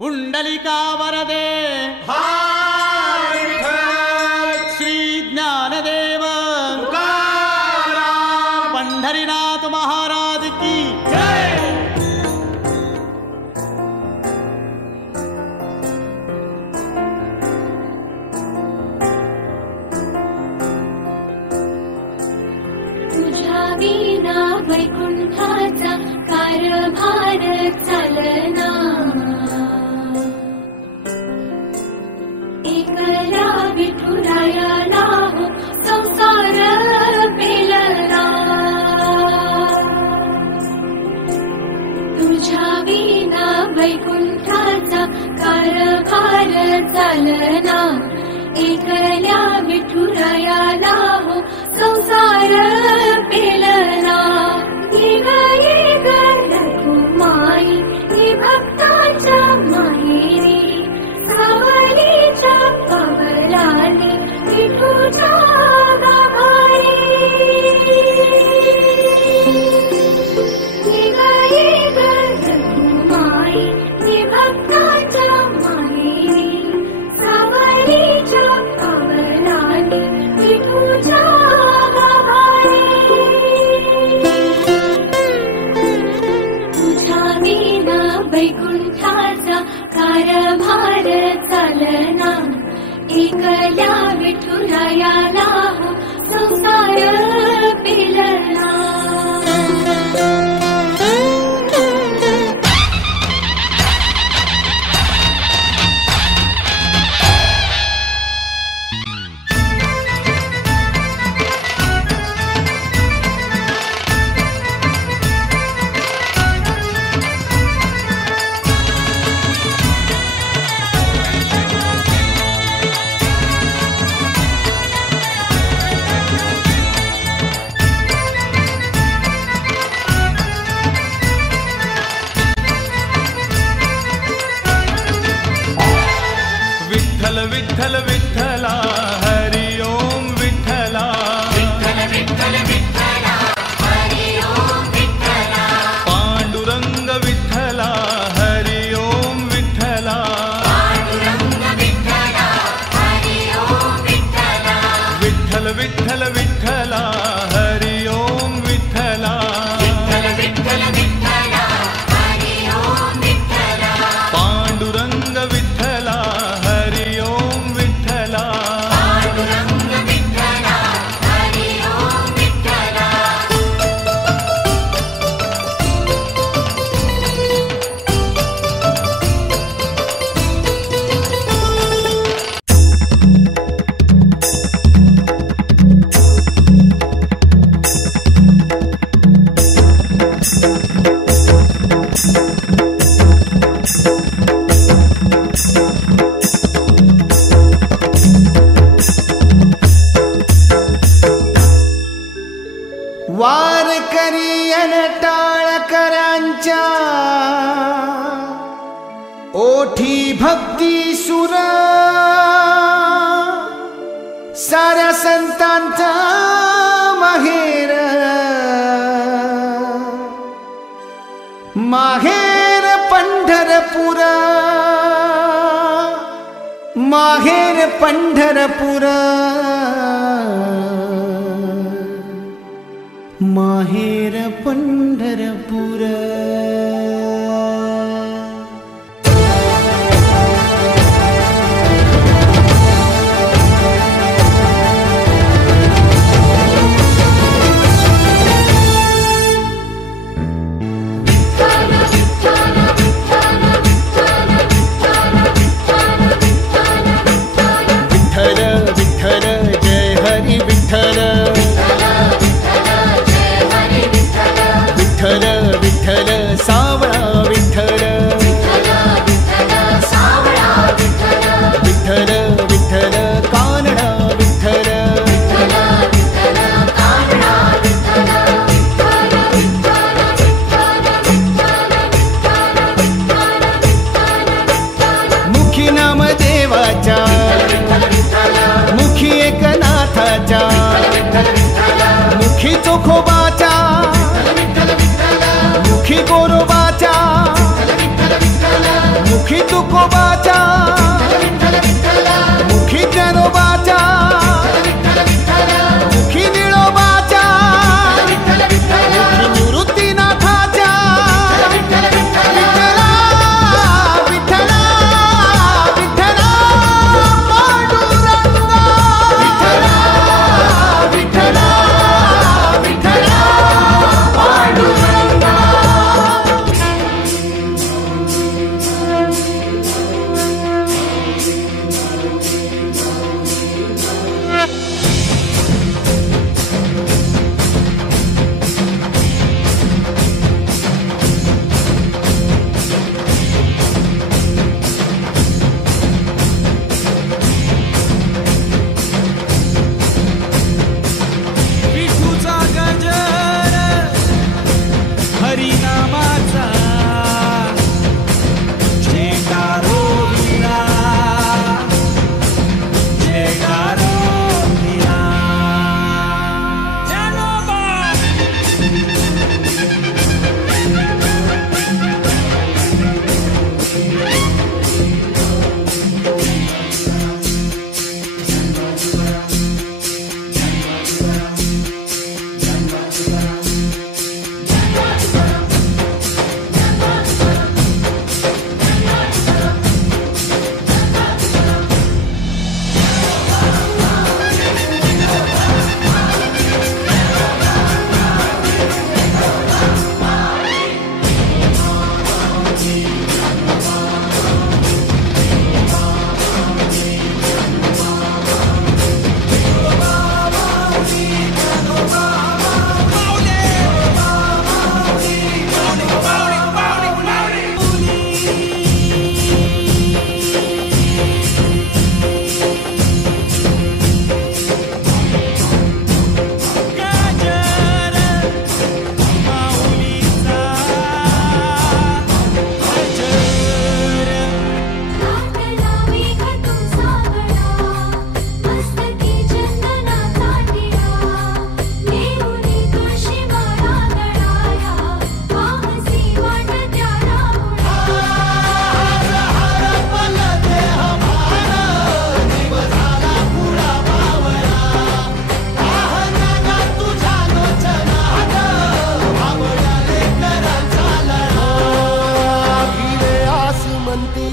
पुंडलिका वरदे श्री ज्ञानदेव पंढरीनाथ महाराज की जय। तुझ्या विना वैकुंठाचा कारभार चालना, एकला विठुरायाला हो संसार पेलना। तुझ्या विना वैकुंठाचा कारभार चालना, एकल्या विठुरायाला हो संसार पेलना। ये ग रघुमाई हे भक्ताच्या माहेरी, सावलीच्या कमलाने विठूच्या गाभारी। ये ग रघुमाई हे भक्ताच्या माहेरी, सावलीच्या कमलाने विठूच्या गाभारी। तुझ्या विना वैकुंठाचा कारभार चालना, एकल्या विठुरायाला हो संसार पेलना। विठ्ठल विठ्ठला हरि ओम विठ्ठला, विठ्ठल विठ्ठल विठ्ठला हरि ओम विठ्ठला। पांडुरंग विठ्ठला हरि ओम विठ्ठला, पांडुरंग विठ्ठला हरि ओम विठ्ठला। विठ्ठल विठ्ठल विठ्ठला हरि ओम विठ्ठला, विठ्ठल विठ्ठल विठ्ठला हरि ओम विठ्ठला। पांडुरंग विठ्ठला हरि ओम विठ्ठला, पांडुरंग विठ्ठला हरि ओम विठ्ठला। वारकरी अन टाळकरांच्या ओठी भक्ती सुर, साऱ्या संतांचा माहेर, माहेर पंढरपूर, माहेर पंढरपूर, माहेर पंढरपूर। विठ्ठल विठ्ठल जय हरी विठ्ठल, विठ्ठल विठ्ठल सावळा विठ्ठल, विठ्ठल विठ्ठल कानडा विठ्ठल, मुखी नाम देवाच्या, मुखी एकनाथाच्या, मुखी चोखोबाच्या, मुखी गोरोबाच्या, मुखी मुखी तुकोबाच्या मुखी ज्ञानोबाच्या मुखी निळोबाच्या मुखी निवृत्तीनाथाच्या विठ्ठला विठ्ठला विठ्ठला पांडुरंगा विठ्ठला विठ्ठला विठ्ठला पांडुरंगा. विठूचा गजर हरिनामाचा जयकारो विरा जयकारो विरा. ज्ञानोबा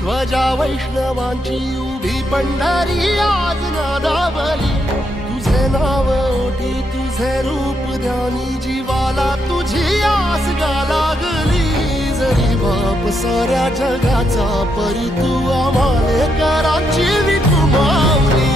ध्वजा वैष्णवांची उभी पंढरी आज नादावली. तुझे नाव ओठी तुझे रूप ध्यानी जीवाला तुझी आस गा लागली. जरी बाप साऱ्या जगाचा परी तू आम्हाले कराची विठू माऊली.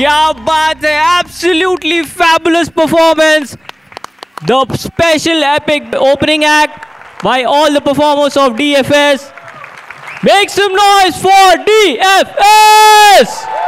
क्या बात है, absolutely fabulous performance. The special epic opening act by all the performers of DFS. Make some noise for DFS!